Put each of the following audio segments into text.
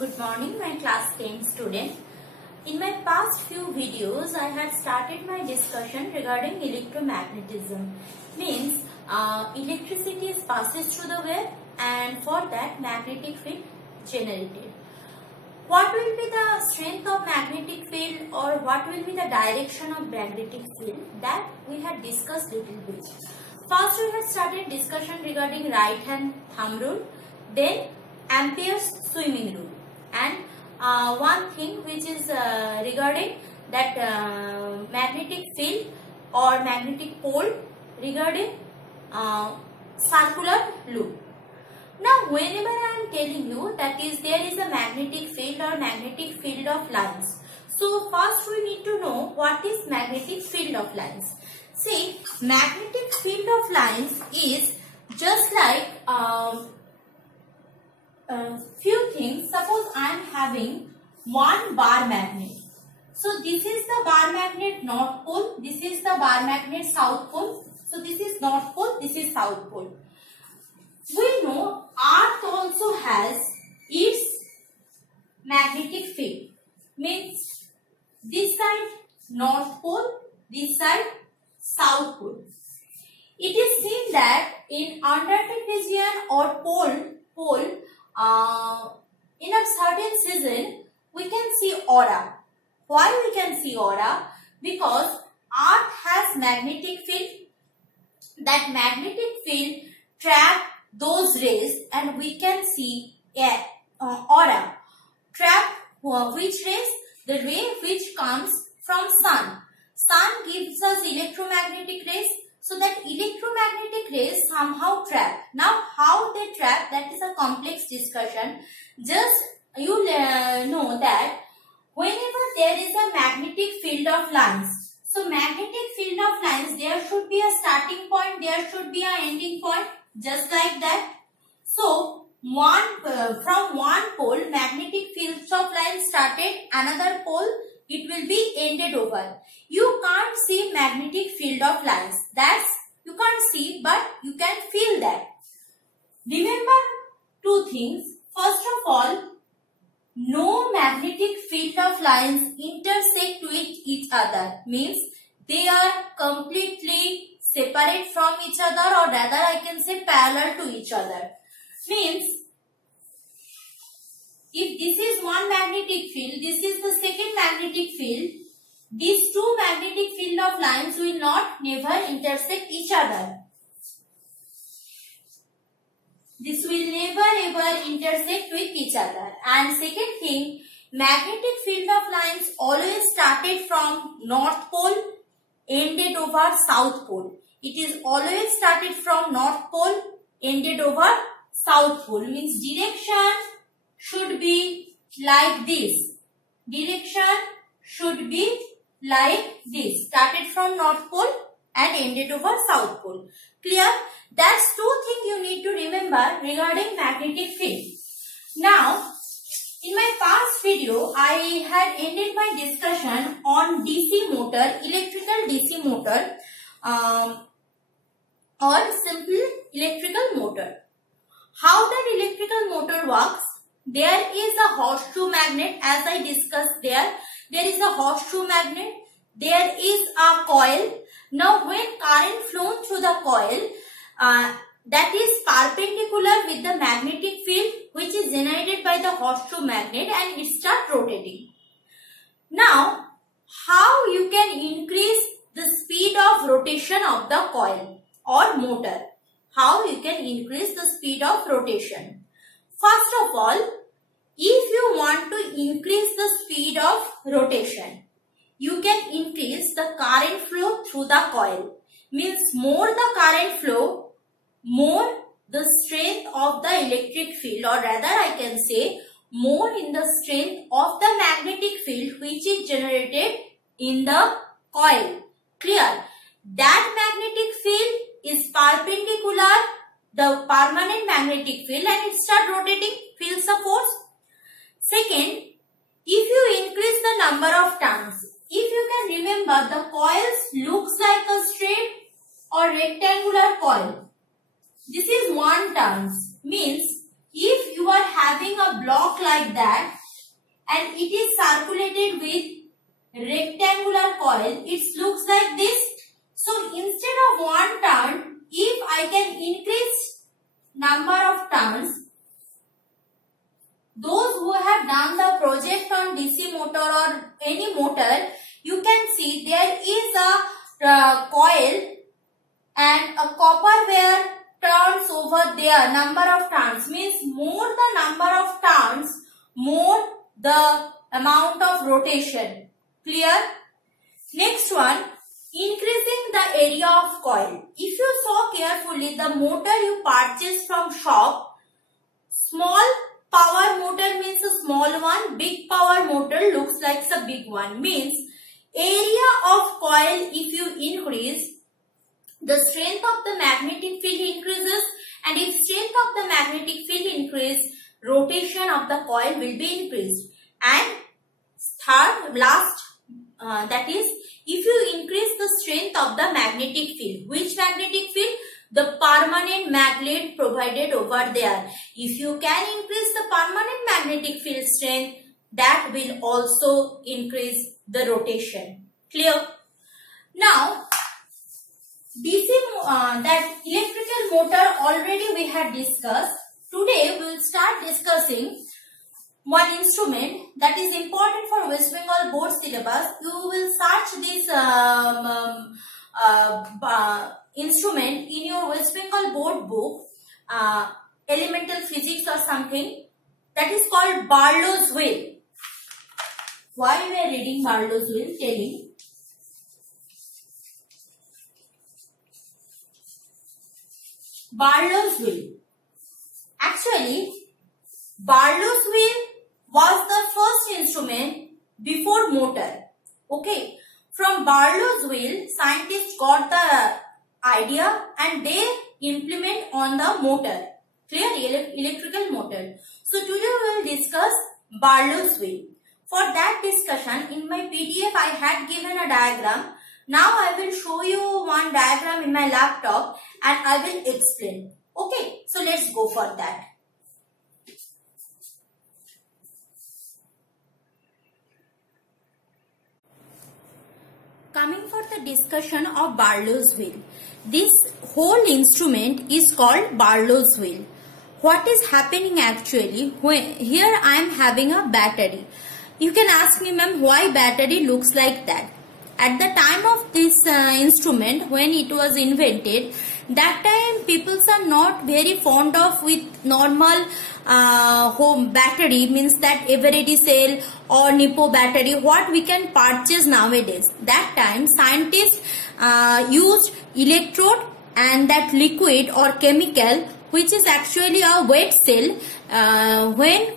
Good morning, my class 10 student. In my past few videos, I had started my discussion regarding electromagnetism. Means electricity passes through the wire, and for that magnetic field generated. What will be the strength of magnetic field, or what will be the direction of magnetic field, that we had discussed little bit. First we had started discussion regarding right hand thumb rule, then Ampere's swimming rule, and one thing which is regarding that magnetic field or magnetic pole regarding circular loop. Now whenever I am telling you that is there is a magnetic field or magnetic field of lines, so first we need to know what is magnetic field of lines. See, magnetic field of lines is just like few things. Suppose I am having one bar magnet. So this is the bar magnet north pole, this is the bar magnet south pole. So this is north pole, this is south pole. We know Earth also has its magnetic field. Means this side north pole, this side south pole. It is seen that in Antarctic region or pole in a certain season we can see aurora. Why we can see aurora? Because Earth has magnetic field. That magnetic field trap those rays and we can see aurora. Trap which rays? The ray which comes from sun. Sun gives us electromagnetic rays. So that electromagnetic rays somehow trap. Now how they trap, that is a complex discussion. Just you know that whenever there is a magnetic field of lines, so magnetic field of lines, there should be a starting point, there should be an ending point, just like that. So from one pole magnetic fields of lines started, another pole it will be ended over. You can't see magnetic field of lines. That's you can't see, but you can feel that. Remember two things. First of all, no magnetic field of lines intersect with each other. Means they are completely separate from each other, or rather I can say parallel to each other. Means if this is one magnetic field, this is the second magnetic field, these two magnetic field of lines will never intersect each other. This will never ever intersect with each other. And second thing, magnetic field of lines always started from north pole, ended over south pole. It is always started from north pole, ended over south pole. Means direction should be like this. Direction should be like this. Started from north pole and ended over south pole. Clear? That's two things you need to remember regarding magnetic field. Now, in my past video, I had ended my discussion on DC motor, electrical DC motor, or simple electrical motor. How that electrical motor works? There is a horseshoe magnet, as I discussed there. There is a horseshoe magnet. There is a coil. Now when current flows through the coil, that is perpendicular with the magnetic field which is generated by the horseshoe magnet, and it starts rotating. Now, how you can increase the speed of rotation of the coil or motor? How you can increase the speed of rotation? First of all, if you want to increase the speed of rotation, you can increase the current flow through the coil. Means more the current flow, more the strength of the electric field, or rather I can say more in the strength of the magnetic field which is generated in the coil. Clear? That magnetic field is perpendicular, the permanent magnetic field, and it starts rotating, feels the force. Second, if you increase the number of turns, if you can remember, the coils looks like a straight or rectangular coil. This is one turns. Means if you are having a block like that and it is circulated with rectangular coil, it looks like this. So instead of one turn, if I can increase number of turns, those who have done the project on DC motor or any motor, you can see there is a coil and a copper wire turns over there. Number of turns means more the number of turns, more the amount of rotation. Clear? Next one, increasing the area of coil. If you saw carefully, the motor you purchased from shop, small power motor means a small one, big power motor looks like a big one. Means area of coil if you increase, the strength of the magnetic field increases, and if strength of the magnetic field increase, rotation of the coil will be increased. And third, last, that is, if you increase the strength of the magnetic field, which magnetic field? The permanent magnet provided over there. If you can increase the permanent magnetic field strength, that will also increase the rotation. Clear? Now, DC, that electrical motor already we had discussed. Today we will start discussing one instrument that is important for West Bengal board syllabus. You will search this instrument in your West Bengal board book, elemental physics or something, that is called Barlow's wheel. Why we are reading Barlow's wheel? Telling. Barlow's wheel. Actually, Barlow's wheel was the first instrument before motor. Okay. From Barlow's wheel, scientists got the idea and they implement on the motor. Clear? Electrical motor. So today we will discuss Barlow's wheel. For that discussion, in my PDF I had given a diagram. Now I will show you one diagram in my laptop and I will explain. Okay, so let's go for that. Coming for the discussion of Barlow's wheel. This whole instrument is called Barlow's wheel. What is happening actually? Here I am having a battery. You can ask me, ma'am, why battery looks like that? At the time of this instrument, when it was invented, that time people are not very fond of with normal home battery, means that Eveready cell or Nipo battery, what we can purchase nowadays. That time scientists used electrode and that liquid or chemical, which is actually a wet cell. When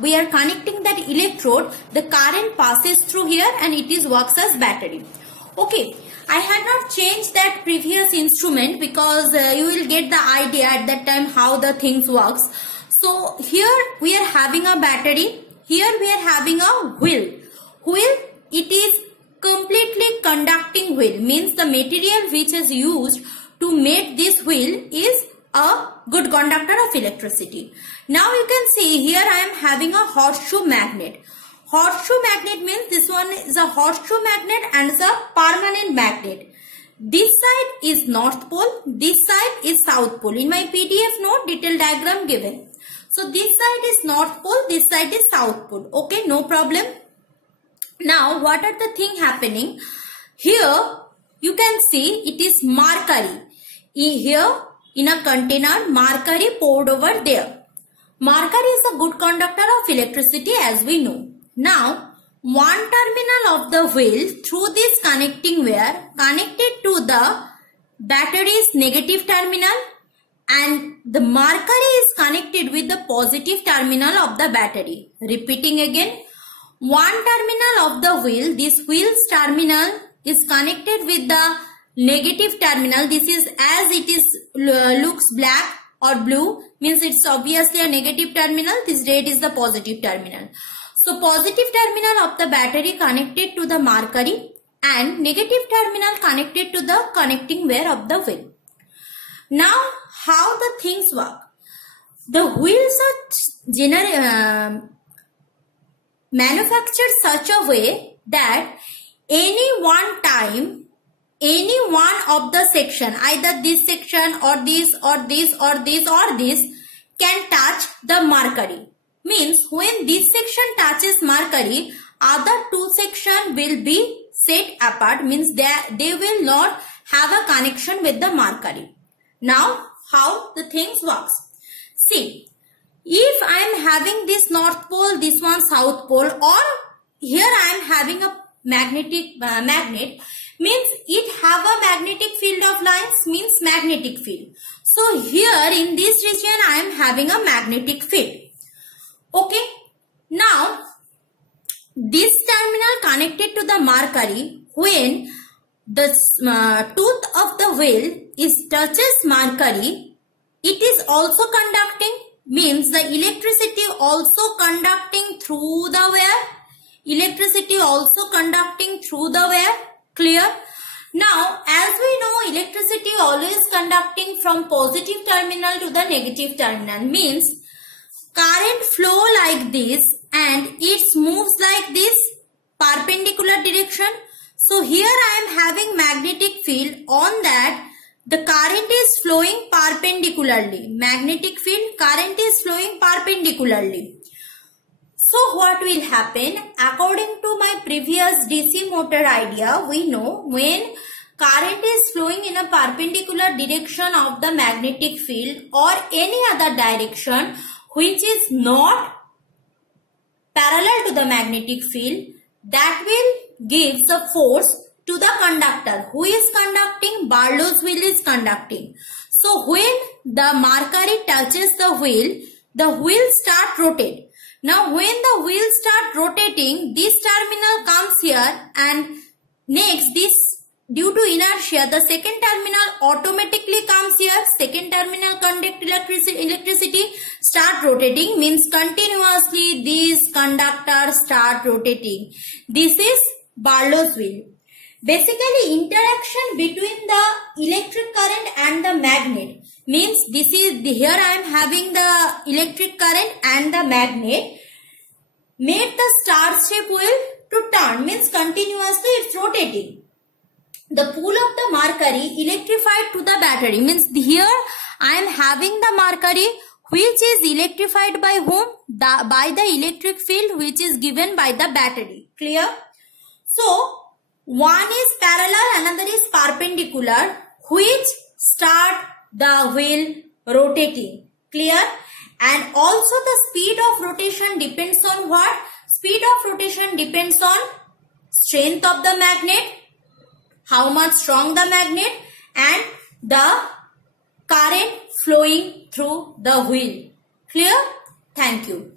we are connecting that electrode, the current passes through here and it is works as battery. Okay, I had not changed that previous instrument because you will get the idea at that time how the things works. So here we are having a battery. Here we are having a wheel. Wheel, it is completely conducting wheel, means the material which is used to make this wheel is a good conductor of electricity. Now you can see here I am having a horseshoe magnet. Horseshoe magnet means this one is a horseshoe magnet and is a permanent magnet. This side is North Pole, this side is South Pole. In my PDF note, detailed diagram given. So this side is North Pole, this side is South Pole. Okay, no problem. Now what are the thing happening? Here you can see it is mercury. Here in a container, mercury poured over there. Mercury is a good conductor of electricity as we know. Now one terminal of the wheel through this connecting wire connected to the battery's negative terminal, and the mercury is connected with the positive terminal of the battery. Repeating again, one terminal of the wheel, this wheel's terminal is connected with the negative terminal. This is as it is looks black or blue, means it's obviously a negative terminal. This red is the positive terminal. So positive terminal of the battery connected to the mercury and negative terminal connected to the connecting wire of the wheel. Now how the things work? The wheels are manufactured such a way that any one of the section, either this section or this or this or this or this, can touch the mercury. Means when this section touches mercury, other two section will be set apart. Means they will not have a connection with the mercury. Now how the things works? See, if I am having this north pole, this one south pole, or here I am having a magnetic magnet, means it have a magnetic field of lines, means magnetic field. So here in this region I am having a magnetic field. Okay. Now this terminal connected to the mercury, when the tooth of the wheel is touches mercury, it is also conducting, means the electricity also conducting through the wire. Electricity also conducting through the wire. Clear? Now, as we know, electricity always conducting from positive terminal to the negative terminal. Means current flow like this and it moves like this, perpendicular direction. So here I am having magnetic field, on that the current is flowing perpendicularly. Magnetic field, current is flowing perpendicularly. So what will happen? According to my previous DC motor idea, we know when current is flowing in a perpendicular direction of the magnetic field or any other direction which is not parallel to the magnetic field, that will give the force to the conductor. Who is conducting? Barlow's wheel is conducting. So when the mercury touches the wheel start rotate. Now when the wheel start rotating, this terminal comes here, and next this, due to inertia, the second terminal automatically comes here. Second terminal conduct electricity start rotating, means continuously these conductors start rotating. This is Barlow's wheel. Basically, interaction between the electric current and the magnet, means this is here I am having the electric current and the magnet made the star shape wheel to turn, means continuously it's rotating. The pool of the mercury electrified to the battery, means here I am having the mercury which is electrified by whom? By the electric field which is given by the battery. Clear? So one is parallel, another is perpendicular, which start the wheel rotating. Clear? And also the speed of rotation depends on what? Speed of rotation depends on strength of the magnet, how much strong the magnet, and the current flowing through the wheel. Clear? Thank you.